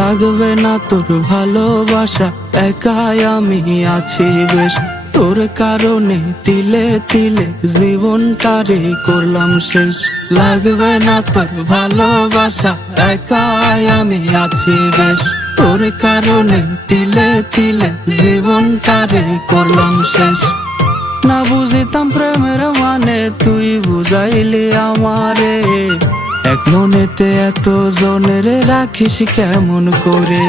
লাগবে না তোর ভালোবাসা, একাই আমি আছি বেশ। তোর কারণে তিলে তিলে জীবনটারে করলাম শেষ। লাগবে না তোর ভালোবাসা, একাই আমি আছি বেশ। তোর কারণে তিলে তিলে জীবনটারে করলাম শেষ। না বুঝিতাম প্রেমের মানে, তুই বুঝাইলি আমারে। এক মনেতে এত জনের রাখিস কেমন করে?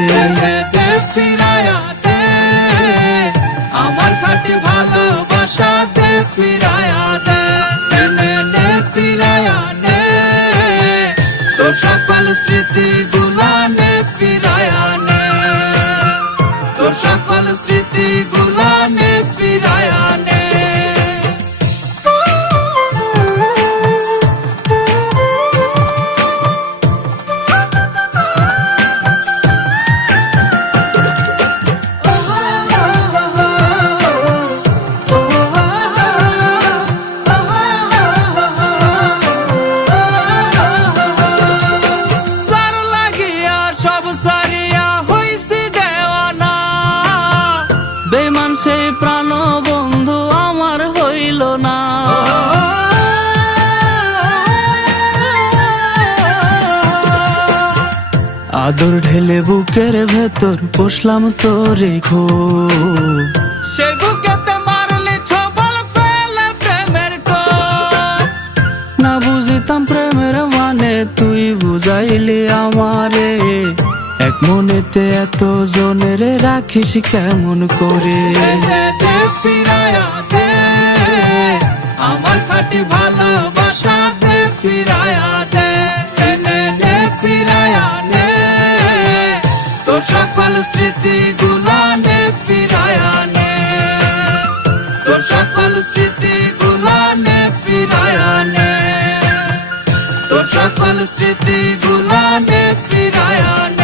ফিরায়া দে আমার খাঁটি ভালোবাসা, দে ফিরায়া দে, ফিরায়া নে তোর সকল স্মৃতি গুলা নে, ফিরায়া নে তোর সকল স্মৃতি গুলা নে, ফিরায়া নে। বেমান সেই প্রাণ বন্ধু আমার হইল না। আদর ঢেলে বুকের ভেতর পোষলাম তোরে খো, সে বুকেতে মারলি ছবল ফেলে প্রেমের টোপ। না বুঝিতাম প্রেমের মানে, তুই বুঝাইলি আমারে। এক মনেতে এত জনের রাখিস কেমন করে? ফিরায়া দে আমার খাঁটি ভালোবাসা, দে ফিরায়া দে, ফিরায়া নে তোর সকল স্মৃতি গুলা নে, ফিরায়া নে তোর সকল স্মৃতি গুলা নে, ফিরায়া নে তোর সকল স্মৃতি গুলা নে, ফিরায়া নে।